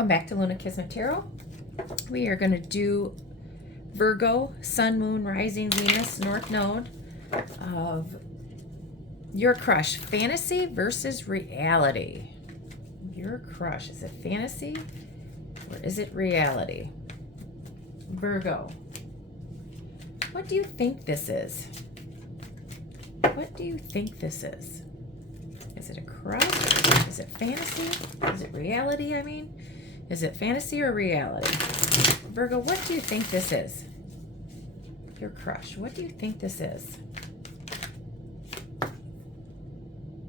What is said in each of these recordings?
Welcome back to Luna Kismet Tarot. We are going to do Virgo, Sun, Moon, Rising, Venus, North Node of your crush. Fantasy versus reality. Your crush. Is it fantasy or is it reality? Virgo. What do you think this is? What do you think this is? Is it a crush? Is it fantasy? Is it reality, I mean? Is it fantasy or reality? Virgo, what do you think this is? Your crush. What do you think this is?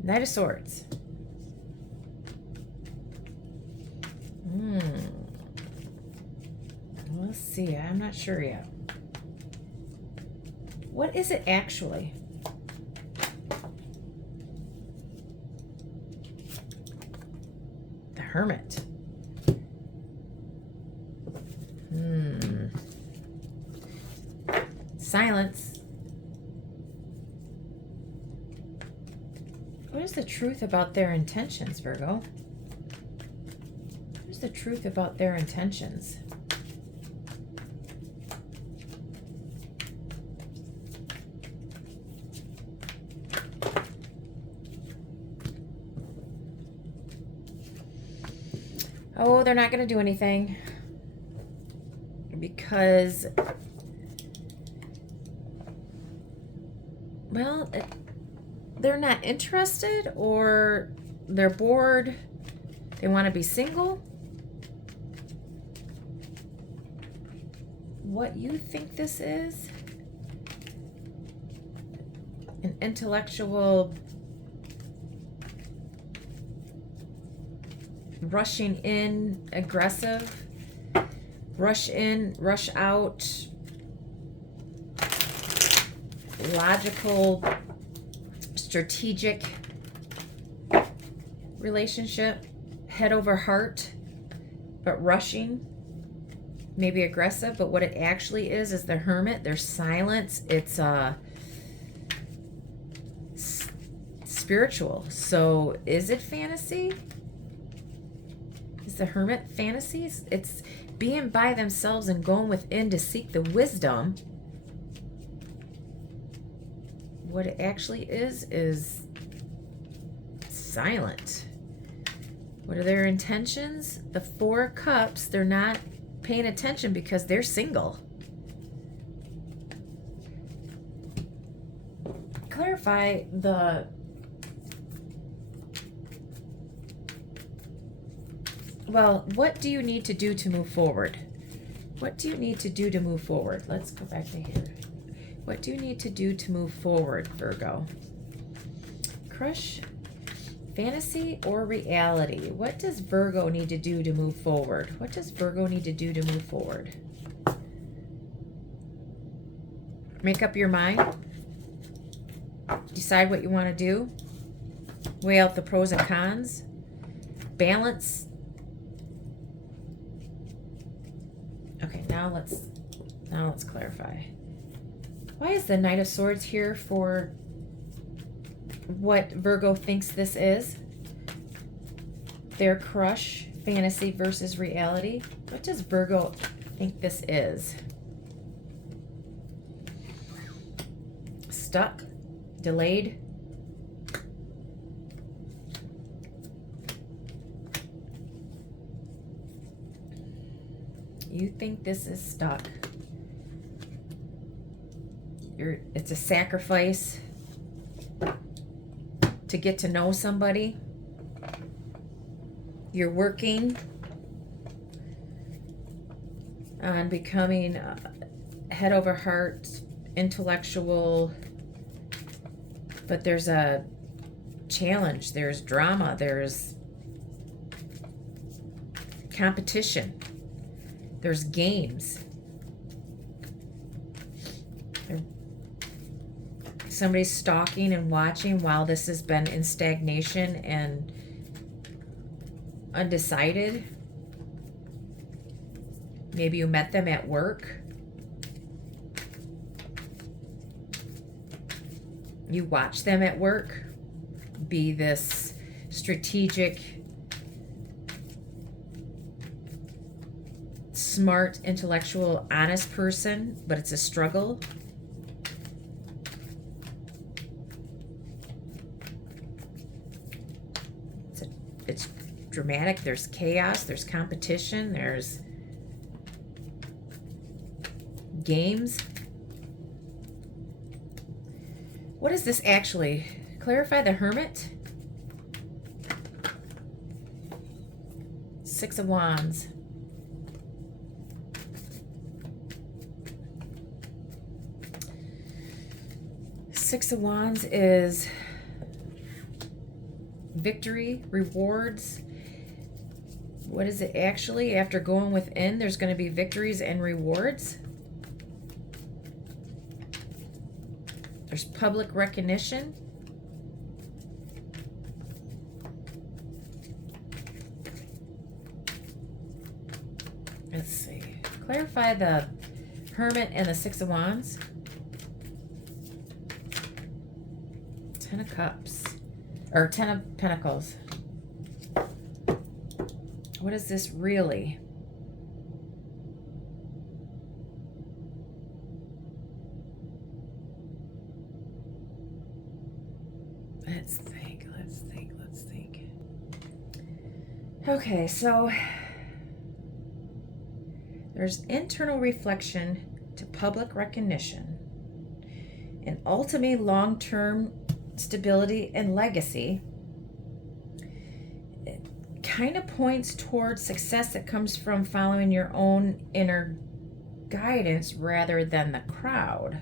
Knight of Swords. Let's see. I'm not sure yet. What is it actually? The Hermit. Silence. What is the truth about their intentions, Virgo? What is the truth about their intentions? Oh, they're not going to do anything because, well, they're not interested or they're bored. They want to be single. What you think this is? An intellectual rushing in, aggressive, rush in, rush out, logical, strategic relationship, head over heart, but rushing, maybe aggressive, but what it actually is the Hermit. There's silence. It's spiritual. So is it fantasy? Is the Hermit fantasies? It's being by themselves and going within to seek the wisdom. What it actually is silent. What are their intentions? The Four of Cups. They're not paying attention because they're single. Clarify the well, what do you need to do to move forward? What do you need to do to move forward? Let's go back to here. What do you need to do to move forward, Virgo? Crush, fantasy, or reality? What does Virgo need to do to move forward? What does Virgo need to do to move forward? Make up your mind. Decide what you want to do. Weigh out the pros and cons. Balance. Okay, now let's clarify. Why is the Knight of Swords here for what Virgo thinks this is? Their crush, fantasy versus reality. What does Virgo think this is? Stuck, delayed. You think this is stuck. It's a sacrifice to get to know somebody. You're working on becoming head over heart, intellectual, but there's a challenge, there's drama, there's competition. There's games. Somebody's stalking and watching while this has been in stagnation and undecided. Maybe you met them at work. You watch them at work. Be this strategic smart, intellectual, honest person, but it's a struggle. It's dramatic. There's chaos. There's competition. There's games. What is this actually? Clarify the Hermit. Six of Wands. Six of Wands is victory, rewards. What is it actually? After going within, there's going to be victories and rewards. There's public recognition. Let's see. Clarify the Hermit and the Six of Wands. Ten of Cups. Or Ten of Pentacles. What is this really? Let's think, let's think, let's think. Okay, so there's internal reflection to public recognition and ultimately long-term stability and legacy. It kind of points towards success that comes from following your own inner guidance rather than the crowd.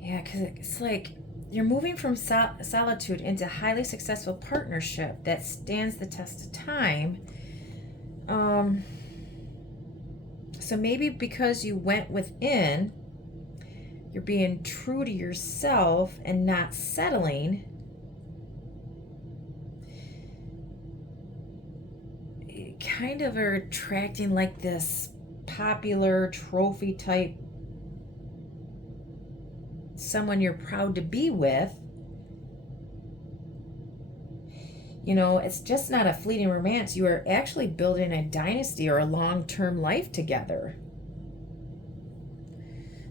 Yeah, because it's like you're moving from solitude into highly successful partnership that stands the test of time. So maybe because you went within, you're being true to yourself and not settling. You kind of are attracting like this popular trophy type, someone you're proud to be with. You know, it's just not a fleeting romance. You are actually building a dynasty or a long-term life together.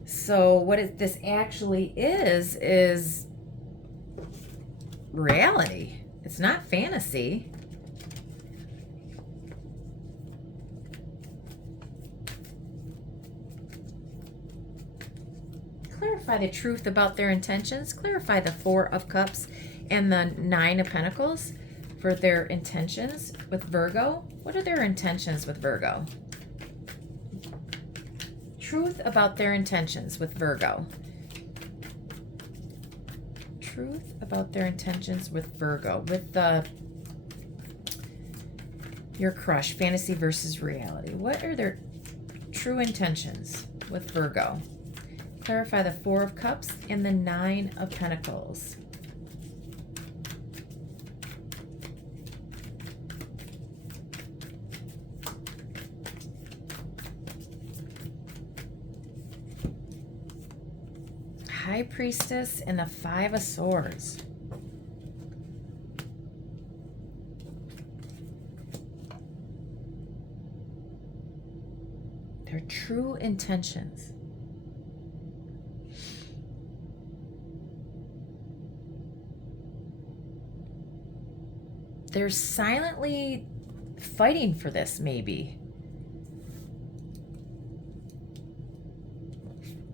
So what this actually is reality. It's not fantasy. Clarify the truth about their intentions. Clarify the Four of Cups and the Nine of Pentacles for their intentions with Virgo. What are their intentions with Virgo? Truth about their intentions with Virgo. Truth about their intentions with Virgo. With your crush, fantasy versus reality. What are their true intentions with Virgo? Clarify the Four of Cups and the Nine of Pentacles. High Priestess and the Five of Swords. Their true intentions. They're silently fighting for this, maybe.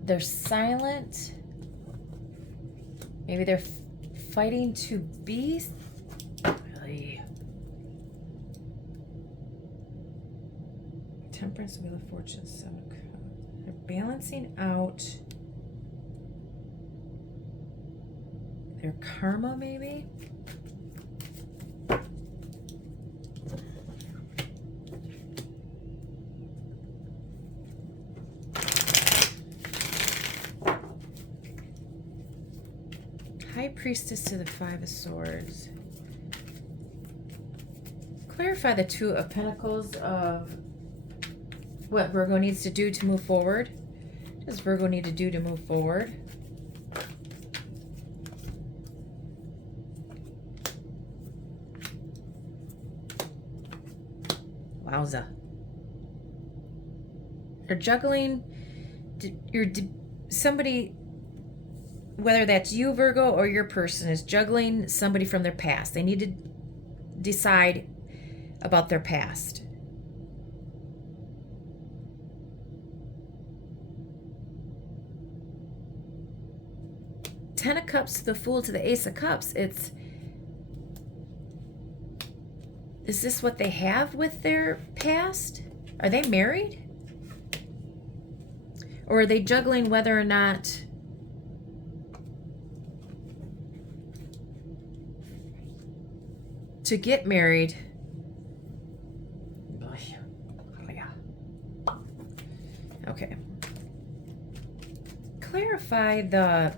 They're silent. Maybe they're fighting to be really. Temperance, Wheel of Fortune, Seven of Cups. They're balancing out their karma, maybe. High Priestess to the Five of Swords. Clarify the Two of Pentacles of what Virgo needs to do to move forward. What does Virgo need to do to move forward? Wowza. You're juggling. Somebody, whether that's you, Virgo, or your person, is juggling somebody from their past. They need to decide about their past. Ten of Cups to the Fool to the Ace of Cups. Is this what they have with their past? Are they married? Or are they juggling whether or not to get married? Okay. Clarify the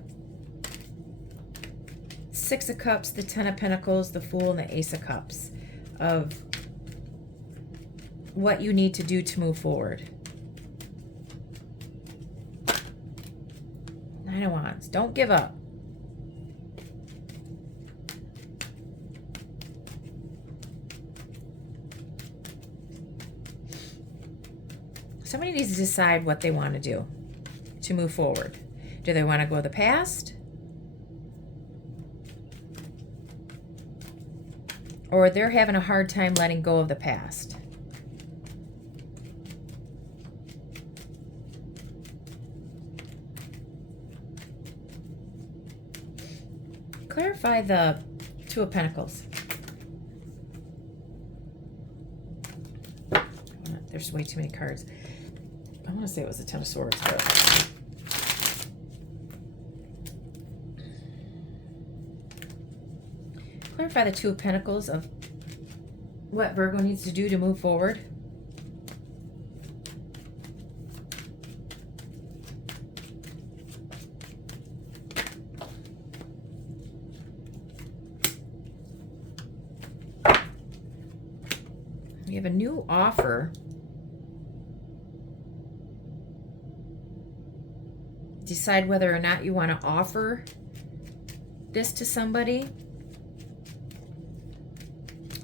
Six of Cups, the Ten of Pentacles, the Fool, and the Ace of Cups of what you need to do to move forward. Nine of Wands. Don't give up. Somebody needs to decide what they want to do to move forward. Do they want to go to the past? Or they're having a hard time letting go of the past? Clarify the Two of Pentacles. There's way too many cards. I want to say it was the Ten of Swords, but clarify the Two of Pentacles of what Virgo needs to do to move forward. We have a new offer. Decide whether or not you want to offer this to somebody.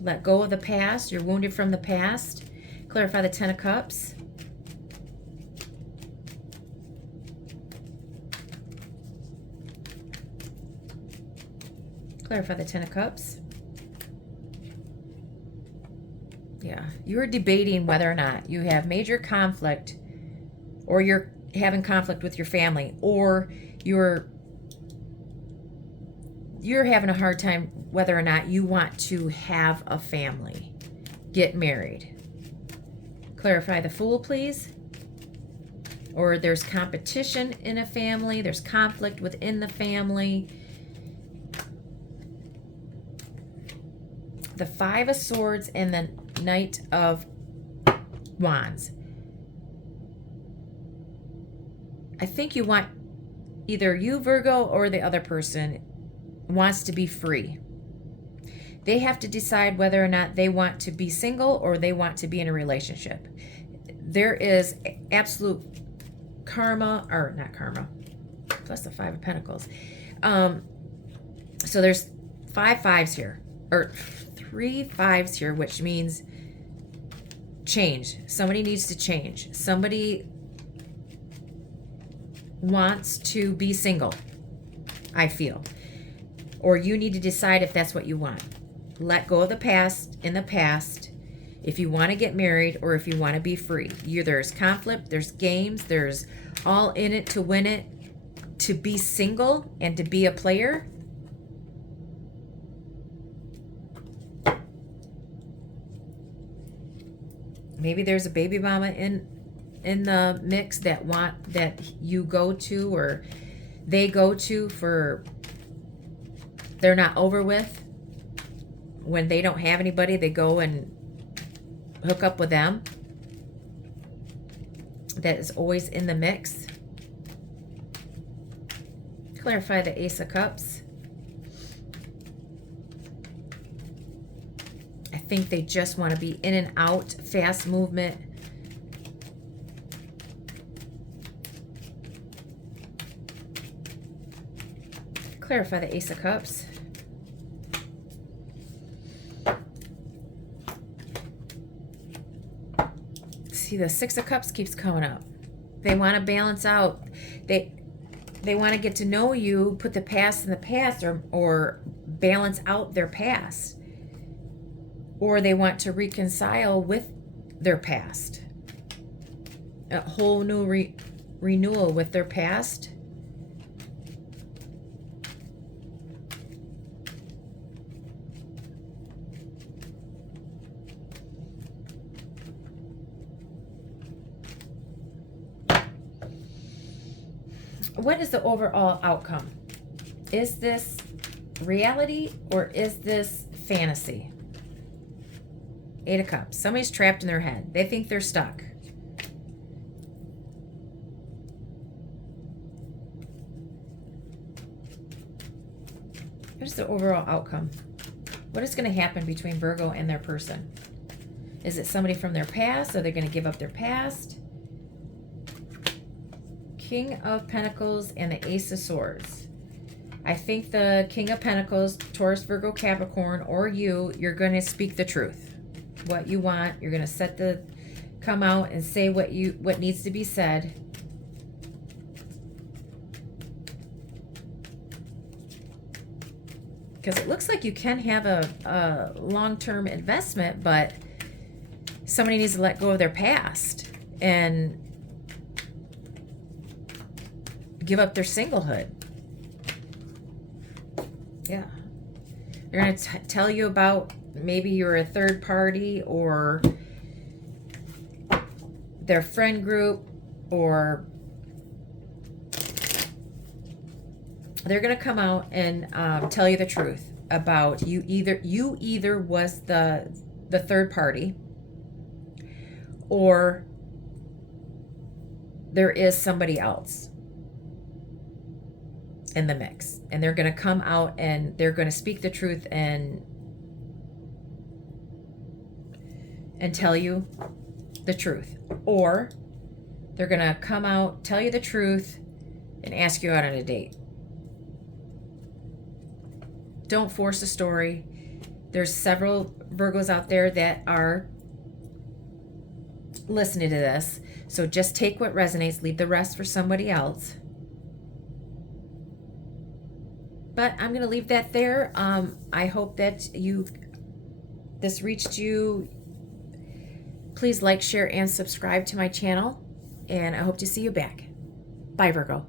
Let go of the past. You're wounded from the past. Clarify the Ten of Cups. Clarify the Ten of Cups. Yeah, you're debating whether or not you have major conflict, or you're having conflict with your family, or you're having a hard time whether or not you want to have a family, get married. Clarify the Fool, please. Or there's competition in a family, there's conflict within the family. The Five of Swords and the Knight of Wands. I think you want, either you, Virgo, or the other person wants to be free. They have to decide whether or not they want to be single or they want to be in a relationship. There is absolute karma, or not karma, plus the Five of Pentacles. So there's 5 fives here, or 3 fives here, which means change. Somebody needs to change. Somebody wants to be single, I feel. Or you need to decide if that's what you want. Let go of the past, in the past, if you want to get married or if you want to be free. There's conflict, there's games, there's all in it to win it, to be single and to be a player. Maybe there's a baby mama in the mix that you go to, or they go to, for they're not over with. When they don't have anybody, they go and hook up with them. That is always in the mix. Clarify the Ace of Cups. I think they just want to be in and out, fast movement. Clarify the Ace of Cups. See, the Six of Cups keeps coming up. They want to balance out. They want to get to know you, put the past in the past, or balance out their past. Or they want to reconcile with their past. A whole new renewal with their past. What is the overall outcome? Is this reality or is this fantasy? Eight of Cups. Somebody's trapped in their head. They think they're stuck. What is the overall outcome? What is going to happen between Virgo and their person? Is it somebody from their past? Are they going to give up their past? King of Pentacles and the Ace of Swords. I think the King of Pentacles, Taurus, Virgo, Capricorn, or you're going to speak the truth. What you want. You're going to come out and say what needs to be said. Because it looks like you can have a long-term investment, but somebody needs to let go of their past and give up their singlehood. Yeah. They're going to tell you about maybe you're a third party or their friend group, or they're going to come out and tell you the truth about you. Either was the third party, or there is somebody else in the mix, and they're going to come out and they're going to speak the truth and tell you the truth, or they're going to come out, tell you the truth, and ask you out on a date. Don't force a story. There's several Virgos out there that are listening to this, so just take what resonates, leave the rest for somebody else. But I'm going to leave that there. I hope that this reached you. Please like, share, and subscribe to my channel. And I hope to see you back. Bye, Virgo.